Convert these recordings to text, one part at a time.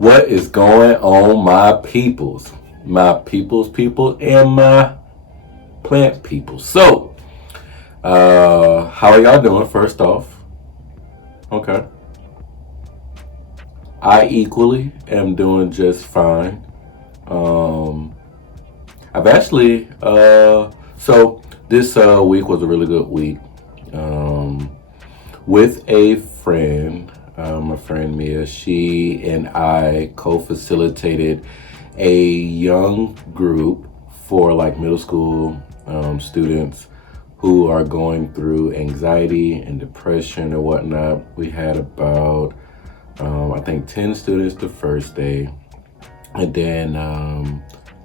What is going on, my peoples? My people, and my plant people. So, how are y'all doing, first off? Okay. I equally am doing just fine. I've actually, so this week was a really good week. With a friend, my friend Mia, she and I co-facilitated a young group for like middle school students who are going through anxiety and depression or whatnot. We had about, I think 10 students the first day, and then I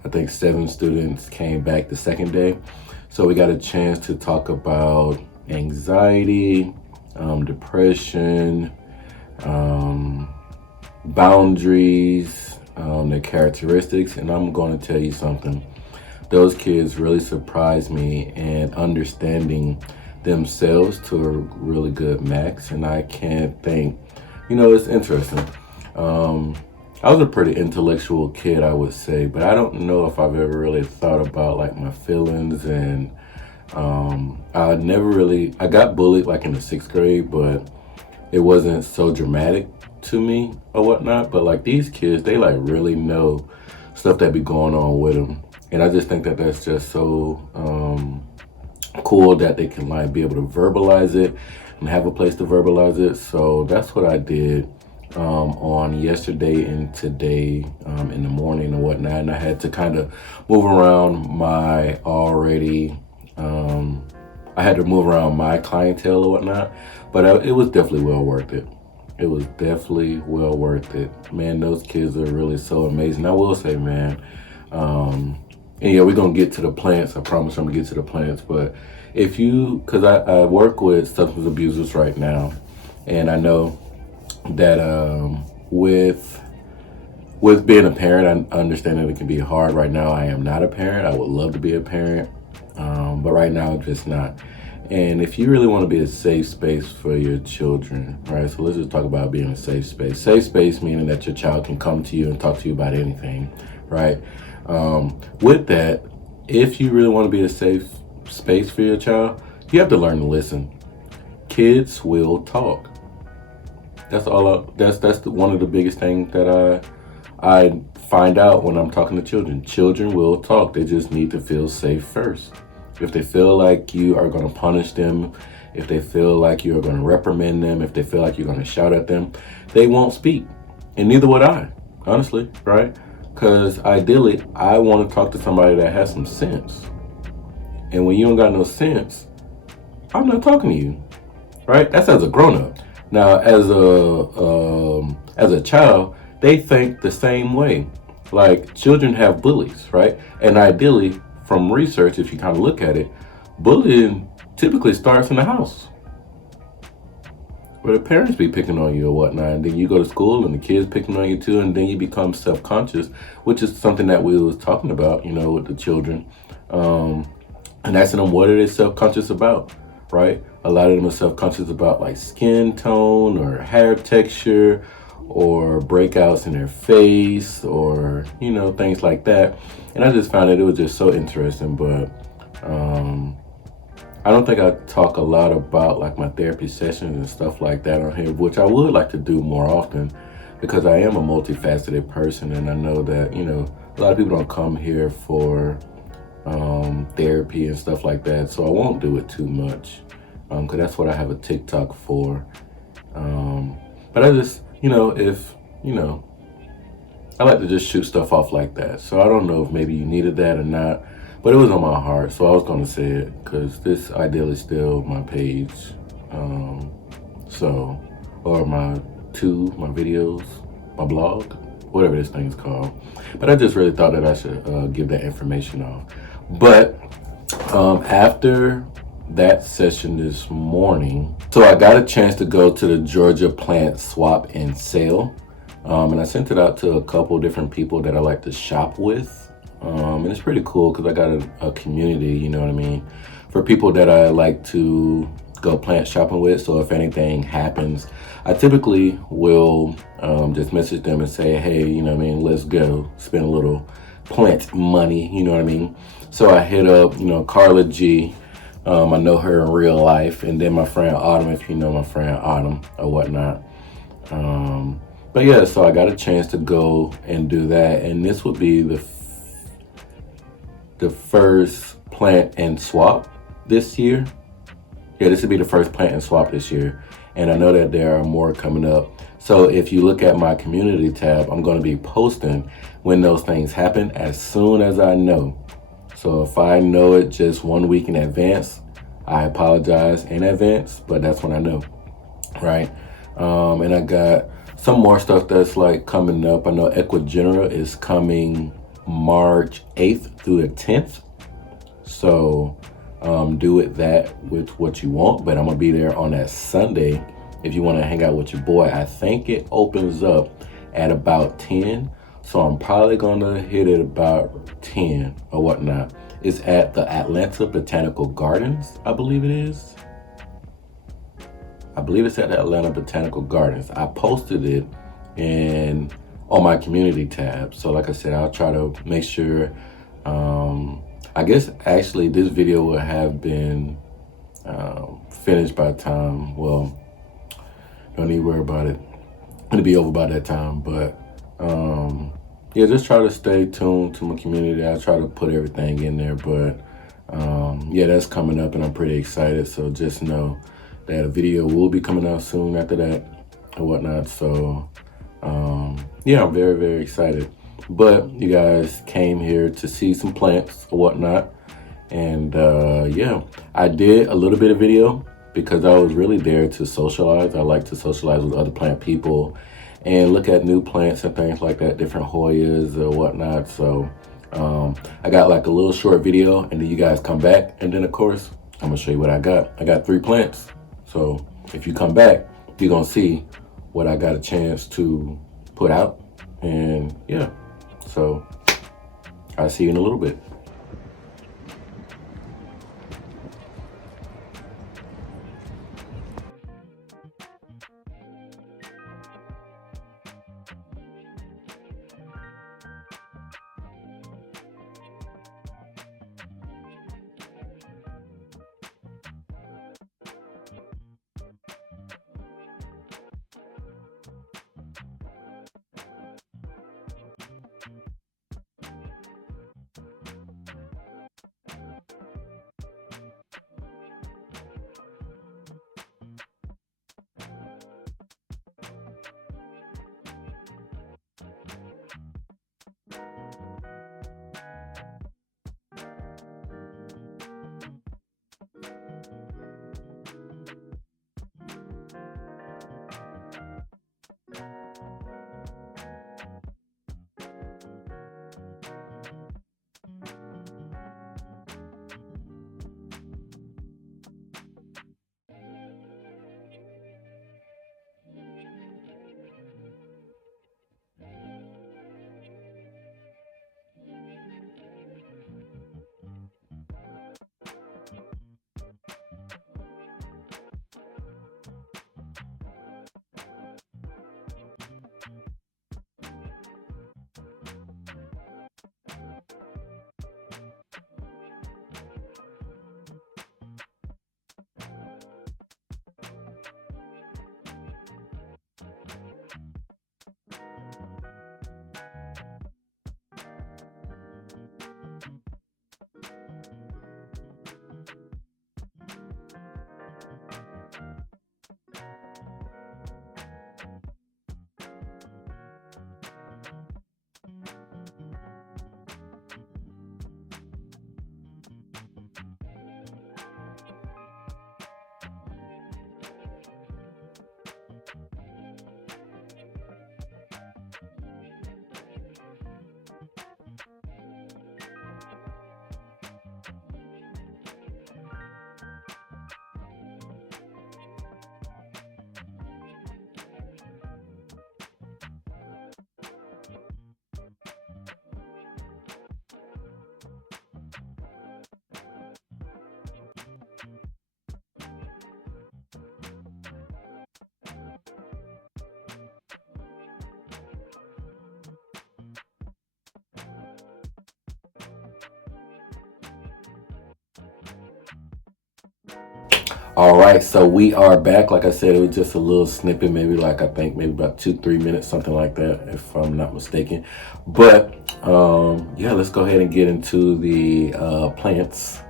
think 7 students came back the second day. So we got a chance to talk about anxiety, depression, boundaries, their characteristics. And I'm going to tell you something. Those kids really surprised me in understanding themselves to a really good max. And I can't think, it's interesting. I was a pretty intellectual kid, I would say, but I don't know if I've ever really thought about like my feelings. And I got bullied like in the 6th grade, but it wasn't so dramatic to me or whatnot. But like these kids, they like really know stuff that be going on with them. And I just think that that's just so cool that they can like be able to verbalize it and have a place to verbalize it. So that's what I did on yesterday and today in the morning and whatnot. And I had to kind of move around my I had to move around my clientele or whatnot, but it was definitely well worth it. It was definitely well worth it. Man, those kids are really so amazing. I will say, man, and yeah, we're going to get to the plants. I promise I'm going to get to the plants. But because I work with substance abusers right now, and I know that with being a parent, I understand that it can be hard. Right now, I am not a parent. I would love to be a parent, but right now, I'm just not. And if you really want to be a safe space for your children, right? So let's just talk about being a safe space. Safe space meaning that your child can come to you and talk to you about anything, right? With that, if you really want to be a safe space for your child, you have to learn to listen. Kids will talk. That's one of the biggest things that I find out when I'm talking to children. Children will talk. They just need to feel safe first. If they feel like you are going to punish them, if they feel like you are going to reprimand them, if they feel like you're going to shout at them, they won't speak. And neither would I, honestly, right? Because ideally, I want to talk to somebody that has some sense. And when you don't got no sense, I'm not talking to you, right? That's as a grown-up. Now, as a child, they think the same way. Like, children have bullies, right? And ideally, from research, if you kind of look at it, bullying typically starts in the house, where the parents be picking on you or whatnot, and then you go to school and the kids picking on you too, and then you become self-conscious, which is something that we was talking about, with the children, and asking them what are they self-conscious about, right? A lot of them are self-conscious about like skin tone or hair texture or breakouts in their face or, things like that. And I just found that it was just so interesting, but I don't think I talk a lot about like my therapy sessions and stuff like that on here, which I would like to do more often because I am a multifaceted person. And I know that, a lot of people don't come here for therapy and stuff like that. So I won't do it too much because that's what I have a TikTok for. But I just, I like to just shoot stuff off like that. So I don't know if maybe you needed that or not, but it was on my heart. So I was going to say it because this ideally is still my page. Or my videos, my blog, whatever this thing's called. But I just really thought that I should give that information off. But after that session this morning, so I got a chance to go to the Georgia Plant Swap and Sale. And I sent it out to a couple different people that I like to shop with. And it's pretty cool because I got a community, for people that I like to go plant shopping with. So if anything happens, I typically will just message them and say, hey, you know what I mean, let's go spend a little plant money, you know what I mean? So I hit up, you know, Carla G. I know her in real life, and then my friend Autumn, if you know my friend Autumn or whatnot. But yeah, so I got a chance to go and do that, and this would be the first plant and swap this year. Yeah, this would be the first plant and swap this year, and I know that there are more coming up. So if you look at my community tab, I'm going to be posting when those things happen as soon as I know. So if I know it just 1 week in advance, I apologize in advance, but that's when I know, right? And I got some more stuff that's like coming up. I know Equigenera is coming March 8th through the 10th. So do it that with what you want, but I'm gonna be there on that Sunday if you want to hang out with your boy. I think it opens up at about 10, so I'm probably gonna hit it about 10 or whatnot. It's at the Atlanta Botanical Gardens, I believe it is. I believe it's at the Atlanta Botanical Gardens. I posted it on my community tab. So like I said, I'll try to make sure, I guess actually this video will have been finished by the time, well, don't need to worry about it. It'll be over by that time, but yeah, just try to stay tuned to my community. I'll try to put everything in there, but yeah, that's coming up and I'm pretty excited. So just know that a video will be coming out soon after that and whatnot. So yeah, I'm very, very excited. But you guys came here to see some plants or whatnot. And yeah, I did a little bit of video because I was really there to socialize. I like to socialize with other plant people and look at new plants and things like that, different Hoyas or whatnot. So I got like a little short video, and then you guys come back, and then of course I'm gonna show you what I got. I got 3 plants. So if you come back, you're gonna see what I got a chance to put out. And yeah, so I'll see you in a little bit. All right, so we are back. Like I said, it was just a little snippet, maybe like I think maybe about 2-3 minutes, something like that, if I'm not mistaken. But yeah, let's go ahead and get into the plants.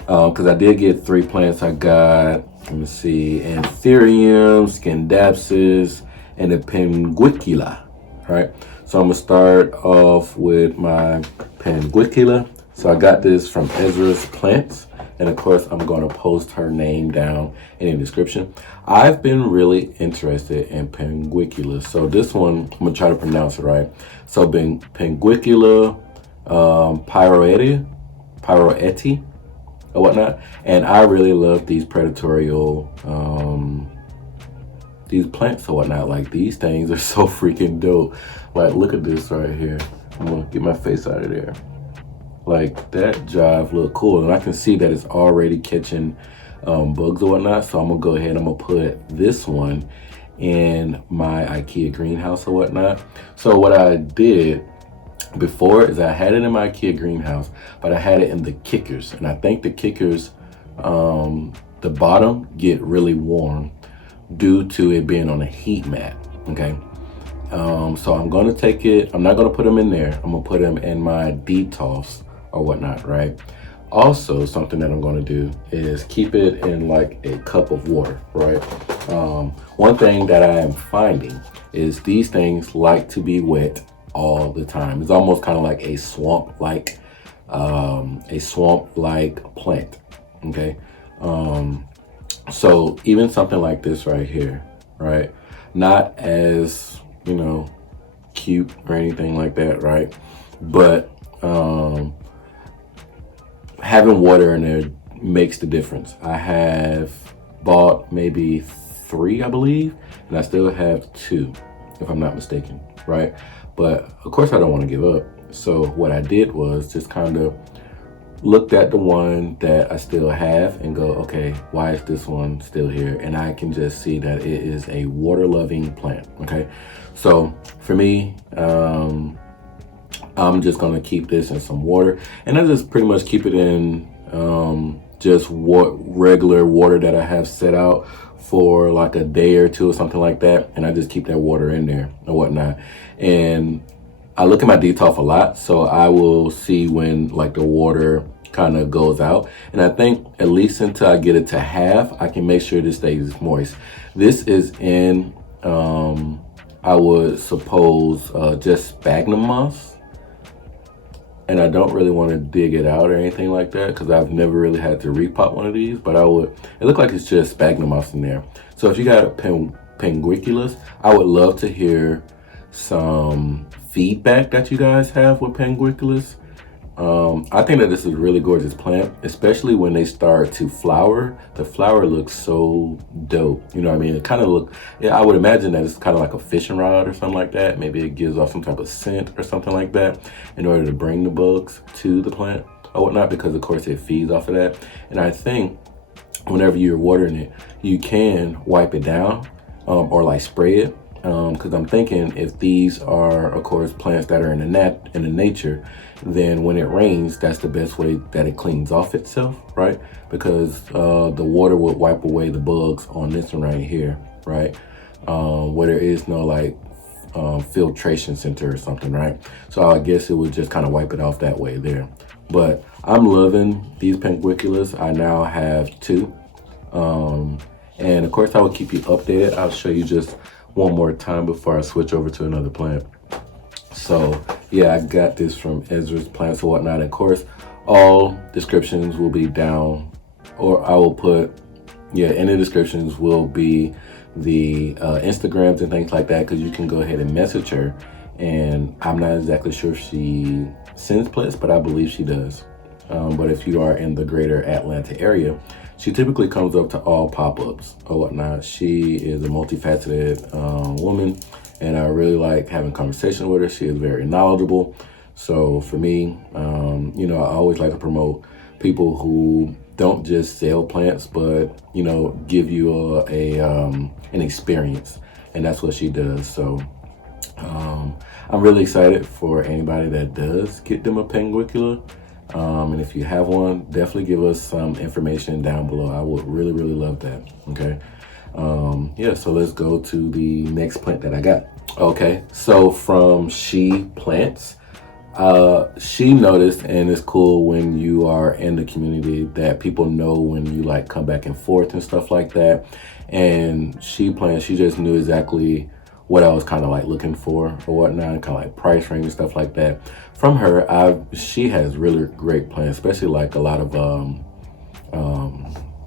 Because I did get 3 plants. I got, let me see, Anthurium, Scandapsus, and the Pingugla. All right, so I'm gonna start off with my Pingugla. So I got this from Ezra's Plants. And of course, I'm going to post her name down in the description. I've been really interested in Pingugla. So this one, I'm going to try to pronounce it right. So Pingugla pyroeti or whatnot. And I really love these predatorial, these plants or whatnot. Like, these things are so freaking dope. Like, look at this right here. I'm going to get my face out of there. Like, that jive look cool, and I can see that it's already catching bugs or whatnot. So I'm gonna go ahead and I'm gonna put this one in my IKEA greenhouse or whatnot. So what I did before is I had it in my IKEA greenhouse, but I had it in the kickers, and I think the kickers, the bottom get really warm due to it being on a heat mat. Okay. So I'm gonna take it. I'm not gonna put them in there. I'm gonna put them in my detox or whatnot, right? Also, something that I'm going to do is keep it in like a cup of water, right? One thing that I am finding is these things like to be wet all the time. It's almost kind of like a swamp-like plant, okay? So even something like this right here, right? Not as, you know, cute or anything like that, right? But having water in there makes the difference. I have bought maybe 3, I believe, and I still have 2, if I'm not mistaken, right? But of course I don't want to give up. So what I did was just kind of looked at the one that I still have and go, okay, why is this one still here? And I can just see that it is a water-loving plant, okay? So for me, I'm just gonna keep this in some water, and I just pretty much keep it in just regular water that I have set out for like a day or 2 or something like that, and I just keep that water in there or whatnot. And I look at my detox a lot, so I will see when like the water kind of goes out, and I think at least until I get it to half, I can make sure this stays moist. This is in I would suppose just Spagnoum moss. And I don't really want to dig it out or anything like that because I've never really had to repot one of these, but I would, it looked like it's just Spagnoum moss in there. So if you got a Pinguglas, I would love to hear some feedback that you guys have with Pinguglas. I think that this is a really gorgeous plant, especially when they start to flower. The flower looks so dope. You know what I mean? It kind of look, yeah, I would imagine that it's kind of like a fishing rod or something like that. Maybe it gives off some type of scent or something like that in order to bring the bugs to the plant or whatnot, because of course it feeds off of that. And I think whenever you're watering it, you can wipe it down or like spray it. Because I'm thinking if these are, of course, plants that are in the nature, then when it rains, that's the best way that it cleans off itself, right? Because the water would wipe away the bugs on this one right here, right? Where there is no like filtration center or something, right? So I guess it would just kind of wipe it off that way there. But I'm loving these Pinguglas. I now have 2. And of course I will keep you updated. I'll show you just one more time before I switch over to another plant. So yeah, I got this from Ezra's Plants or whatnot. Of course, all descriptions will be down, or I will put, yeah, in the descriptions will be the Instagrams and things like that, because you can go ahead and message her. And I'm not exactly sure if she sends plants, but I believe she does. But if you are in the greater Atlanta area, she typically comes up to all pop-ups or whatnot. She is a multifaceted woman, and I really like having conversation with her. She is very knowledgeable. So for me, you know, I always like to promote people who don't just sell plants, but, you know, give you an experience. And that's what she does. So I'm really excited for anybody that does get them a Pingugla. And if you have one, definitely give us some information down below. I would really, really love that. Okay. Yeah, so let's go to the next plant that I got. Okay, so from She Plants, she noticed, and it's cool when you are in the community that people know when you like come back and forth and stuff like that. And She Plants, she just knew exactly what I was kind of like looking for or whatnot, kind of like price range and stuff like that. From her, she has really great plants, especially like a lot of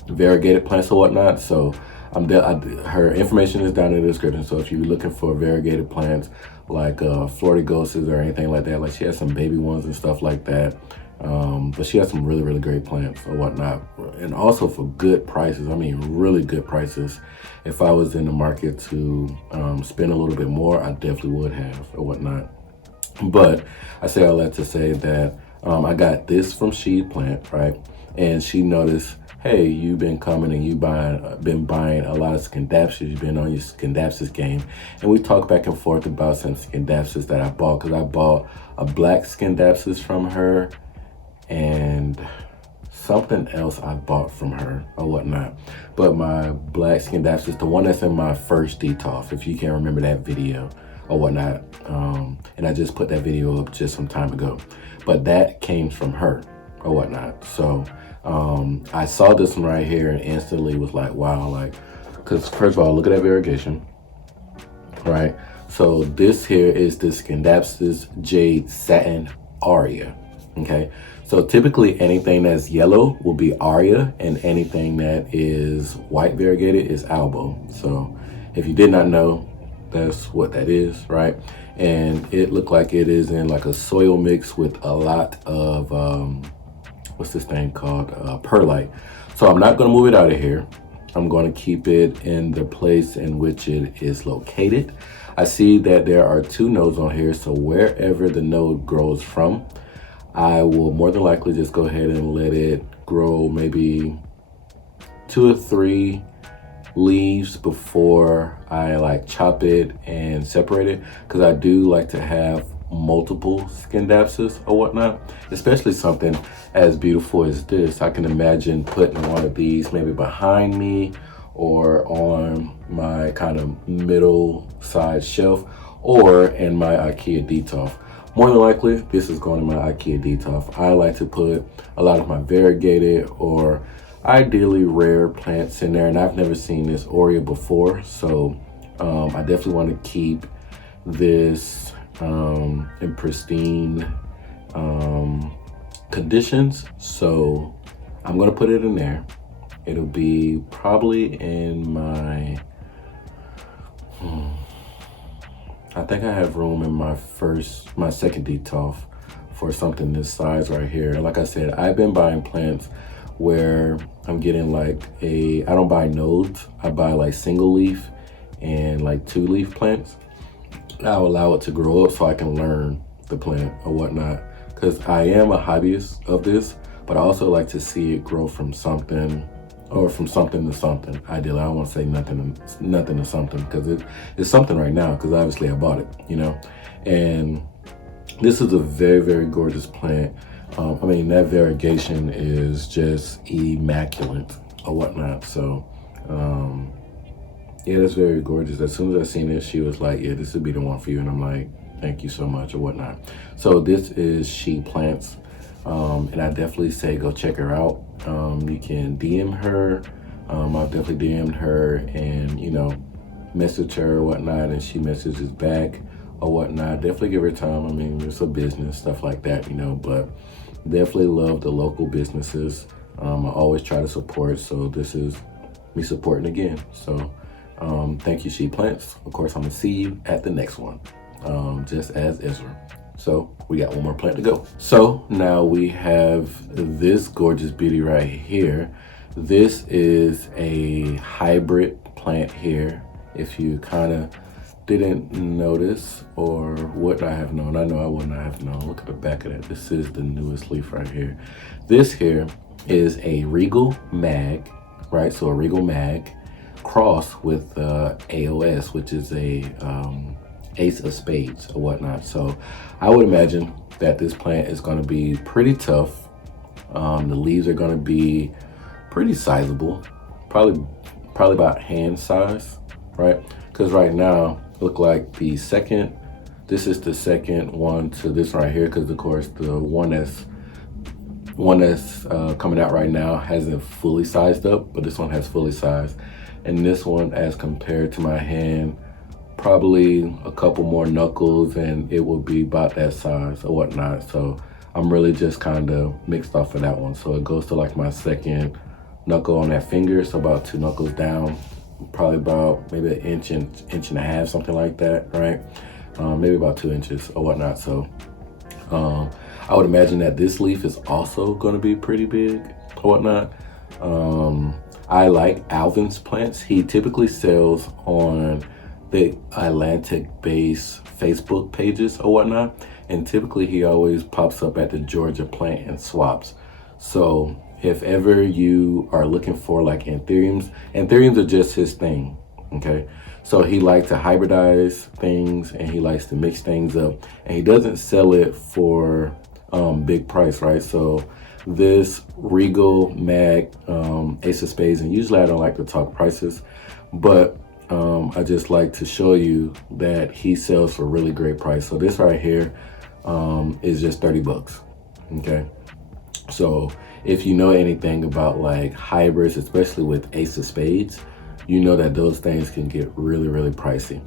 variegated plants or whatnot. So her information is down in the description. So if you're looking for variegated plants like Florida ghostes or anything like that, like she has some baby ones and stuff like that. But she has some really, really great plants or whatnot. And also for good prices. I mean, really good prices. If I was in the market to spend a little bit more, I definitely would have or whatnot. But I say all that to say that I got this from She Plant, right? And she noticed, hey, you've been coming and you've been buying a lot of Scandapsus. You've been on your Scandapsus game. And we talked back and forth about some Scandapsus that I bought, because I bought a black Scandapsus from her and something else I bought from her or whatnot. But my black Scandapsus, the one that's in my first detox, if you can remember that video or whatnot. And I just put that video up just some time ago. But that came from her or whatnot. So I saw this one right here and instantly was like, wow, like, because first of all, look at that variegation, right? So this here is the Scandapsus Jade Satin Aria, okay? So typically anything that's yellow will be Aria, and anything that is white variegated is Albo. So if you did not know, that's what that is, right? And it looked like it is in like a soil mix with a lot of what's this thing called, perlite. So I'm not going to move it out of here. I'm going to keep it in the place in which it is located. I see that there are 2 nodes on here, so wherever the node grows from, I will more than likely just go ahead and let it grow maybe 2 or 3 leaves before I like chop it and separate it, because I do like to have multiple Scandapsus or whatnot, especially something as beautiful as this. I can imagine putting one of these maybe behind me or on my kind of middle side shelf or in my IKEA detox. More than likely, this is going in my IKEA detox. I like to put a lot of my variegated or ideally rare plants in there, and I've never seen this Aurea before, so I definitely want to keep this in pristine conditions. So I'm gonna put it in there. It'll be probably in my I think I have room in my second detox for something this size right here. And like I said, I've been buying plants where I'm getting like I don't buy nodes, I buy like single leaf and like 2 leaf plants. I'll allow it to grow up so I can learn the plant or whatnot, because I am a hobbyist of this, but I also like to see it grow from something or from something to something. Ideally, I don't want to say nothing to something, because it's something right now, because obviously I bought it, you know. And this is a very, very gorgeous plant. I mean, that variegation is just immaculate or whatnot. So yeah, that's very gorgeous. As soon as I seen it, she was like, yeah, this would be the one for you. And I'm like, thank you so much or whatnot. So this is She Plants. And I definitely say go check her out. You can DM her. I've definitely DM'd her and, you know, message her or whatnot, and she messages back or whatnot. Definitely give her time. I mean, it's a business, stuff like that, you know, but definitely love the local businesses. I always try to support, so this is me supporting again. So thank you, She Plants. Of course, I'm gonna see you at the next one, just as Ezra. So we got one more plant to go. So now we have this gorgeous beauty right here. This is a hybrid plant here. If you kind of didn't notice or would not have known, I know I would not have known. Look at the back of that. This is the newest leaf right here. This here is a Regal Mag, right? So a Regal Mag cross with AOS, which is a Ace of Spades or whatnot. So I would imagine that this plant is going to be pretty tough The leaves are gonna be pretty sizable, probably about hand size, right? Because right now, look like this is the second one to this right here, because of course the one that's coming out right now hasn't fully sized up, but this one has fully sized. And this one, as compared to my hand, probably a couple more knuckles and it will be about that size or whatnot. So I'm really just kind of mixed off of that one. So it goes to like my second knuckle on that finger, so about 2 knuckles down, probably about maybe an inch and a half, something like that, right? Maybe about 2 inches or whatnot. So I would imagine that this leaf is also going to be pretty big or whatnot. I like Alvin's plants. He typically sells on the Atlantic-based Facebook pages or whatnot, and typically he always pops up at the Georgia Plant and Swaps. So if ever you are looking for like anthuriums are just his thing, okay? So he likes to hybridize things and he likes to mix things up, and he doesn't sell it for big price, right? So this Regal Mag Ace of Spades, and usually I don't like to talk prices, but I just like to show you that he sells for really great price. So this right here is just 30 bucks, okay? So if you know anything about like hybrids, especially with Ace of Spades, you know that those things can get really, really pricey.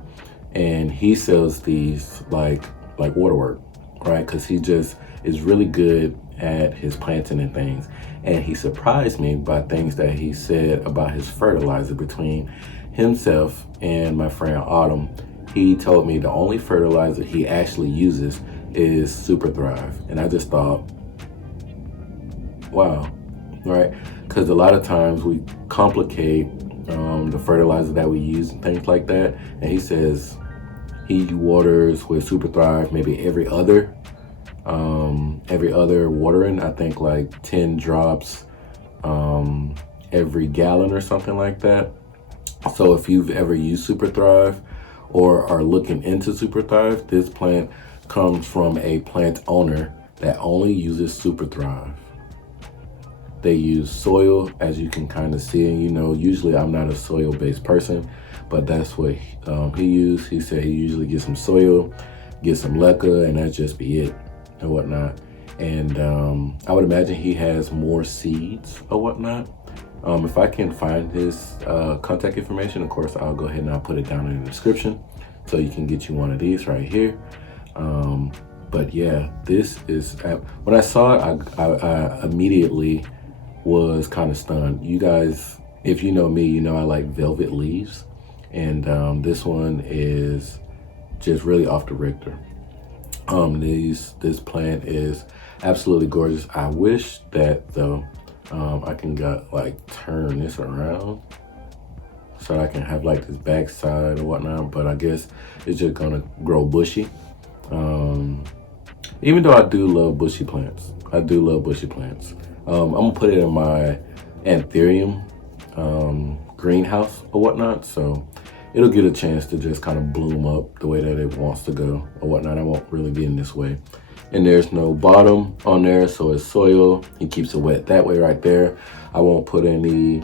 And he sells these like waterwork, right? Because he just is really good at his planting and things. And he surprised me by things that he said about his fertilizer. Between himself and my friend Autumn, he told me the only fertilizer he actually uses is Super Thrive. And I just thought, wow, right? Because a lot of times we complicate the fertilizer that we use and things like that. And he says he waters with Super Thrive maybe every other watering. I think like 10 drops every gallon or something like that. So if you've ever used Super Thrive or are looking into Super Thrive, this plant comes from a plant owner that only uses Super Thrive. They use soil, as you can kind of see, and you know, usually I'm not a soil-based person, but that's what he used. He said he usually gets some soil, get some leca, and that just be it and whatnot. And I would imagine he has more seeds or whatnot. If I can find his contact information, of course, I'll go ahead and I'll put it down in the description so you can get you one of these right here. But yeah, this is, when I saw it, I immediately was kind of stunned. You guys, if you know me, you know I like velvet leaves, and this one is just really off the Richter. This plant is absolutely gorgeous. I wish that though I can turn this around so I can have like this backside or whatnot, but I guess it's just gonna grow bushy. Even though I do love bushy plants, I'm gonna put it in my Anthurium greenhouse or whatnot, so it'll get a chance to just kind of bloom up the way that it wants to go or whatnot. I won't really get in this way. And there's no bottom on there, so it's soil. He keeps it wet that way right there. I won't put any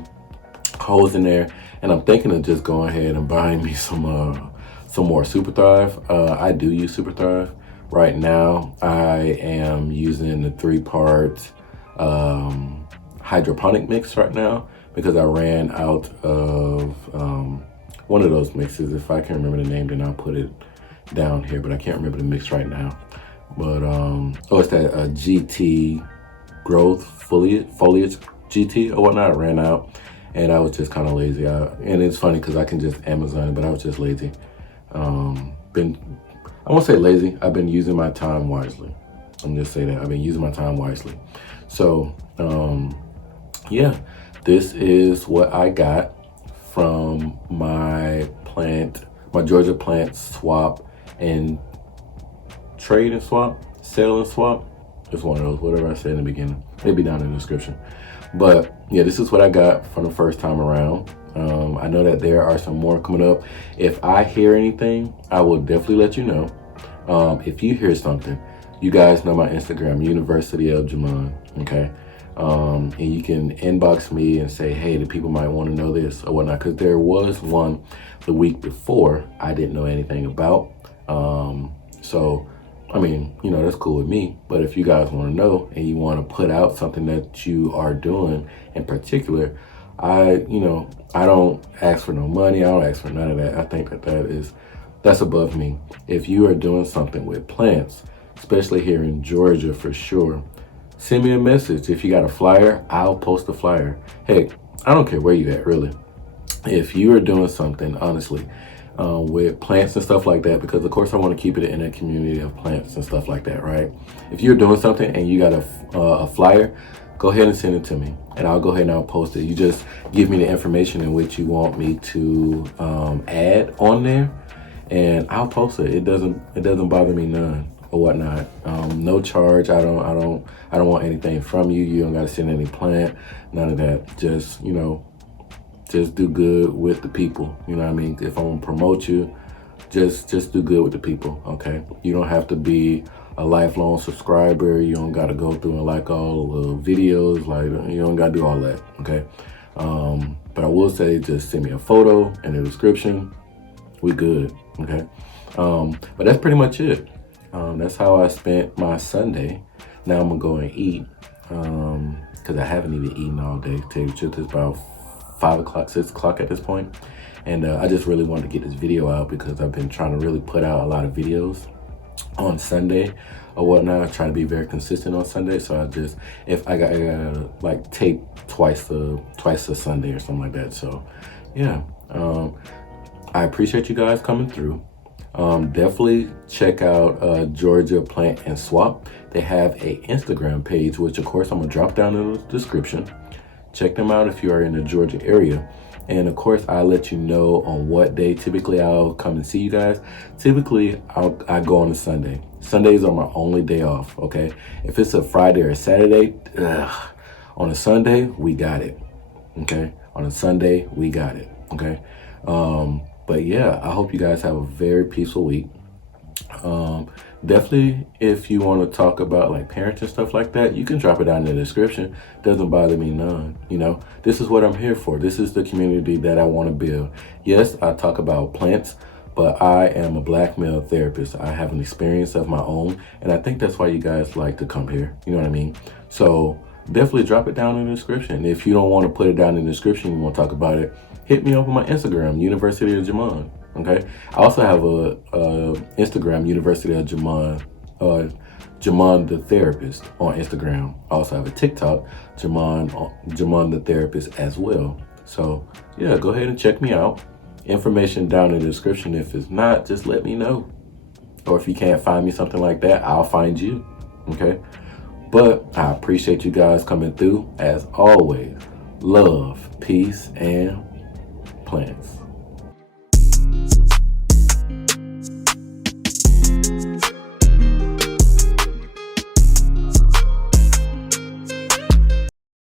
holes in there. And I'm thinking of just going ahead and buying me some more Super Thrive. I do use Super Thrive. Right now, I am using the 3-part hydroponic mix right now because I ran out of one of those mixes. If I can remember the name, then I'll put it down here, but I can't remember the mix right now. But it's that GT growth foliage GT or whatnot. I ran out and I was just kind of lazy. And it's funny because I can just Amazon it, but I was just lazy. I won't say lazy, I've been using my time wisely. I'm just saying that I've been using my time wisely. So yeah, this is what I got from my Georgia plant swap and trade and swap, sell and swap. It's one of those, whatever I said in the beginning. It'll be down in the description. But yeah, this is what I got from the first time around. I know that there are some more coming up. If I hear anything, I will definitely let you know. If you hear something, you guys know my Instagram, University of Jamon, okay? And you can inbox me and say, hey, the people might want to know this or whatnot, because there was one the week before I didn't know anything about. So I mean, you know, that's cool with me, but if you guys want to know and you want to put out something that you are doing in particular, I don't ask for no money. I don't ask for none of that. I think that's above me. If you are doing something with plants, especially here in Georgia for sure, send me a message. If you got a flyer, I'll post a flyer. Heck, I don't care where you at, really. If you are doing something, honestly, with plants and stuff like that, because of course I want to keep it in a community of plants and stuff like that, right? If you're doing something and you got a flyer, go ahead and send it to me, and I'll go ahead and I'll post it. You just give me the information in which you want me to add on there, and I'll post it. It doesn't bother me none or whatnot. No charge. I don't want anything from you. You don't got to send any plant, none of that. Just, you know, just do good with the people. You know what I mean? If I want to promote you, just do good with the people, okay? You don't have to be a lifelong subscriber. You don't got to go through and like all the videos. Like, you don't got to do all that, okay? But I will say, just send me a photo and a description. We good, okay? But that's pretty much it. That's how I spent my Sunday. Now I'm gonna go and eat, because I haven't even eaten all day. To tell you the truth, it's about 5 o'clock, 6 o'clock at this point. And I just really wanted to get this video out because I've been trying to really put out a lot of videos on Sunday or whatnot. I try to be very consistent on Sunday. So I gotta like tape twice a Sunday or something like that. So yeah, I appreciate you guys coming through. Definitely check out Georgia Plant and Swap. They have a Instagram page, which of course I'm gonna drop down in the description. Check them out if you are in the Georgia area. And of course, I'll let you know on what day. Typically, I'll come and see you guys. Typically, I go on a Sunday. Sundays are my only day off, okay? If it's a Friday or a Saturday, on a Sunday, we got it, okay? On a Sunday, we got it, okay? But yeah, I hope you guys have a very peaceful week. Definitely, if you want to talk about like parents and stuff like that, you can drop it down in the description. Doesn't bother me none. You know, this is what I'm here for. This is the community that I want to build. Yes, I talk about plants, but I am a Black male therapist. I have an experience of my own, and I think that's why you guys like to come here. You know what I mean? So definitely drop it down in the description. If you don't want to put it down in the description, you want to talk about it, hit me up on my Instagram, University of Jamon. Okay. I also have a Instagram, University of Jamon, Jamon the Therapist on Instagram. I also have a TikTok, Jamon the Therapist as well. So yeah, go ahead and check me out. Information down in the description. If it's not, just let me know. Or if you can't find me, something like that, I'll find you. Okay. But I appreciate you guys coming through. As always, love, peace, and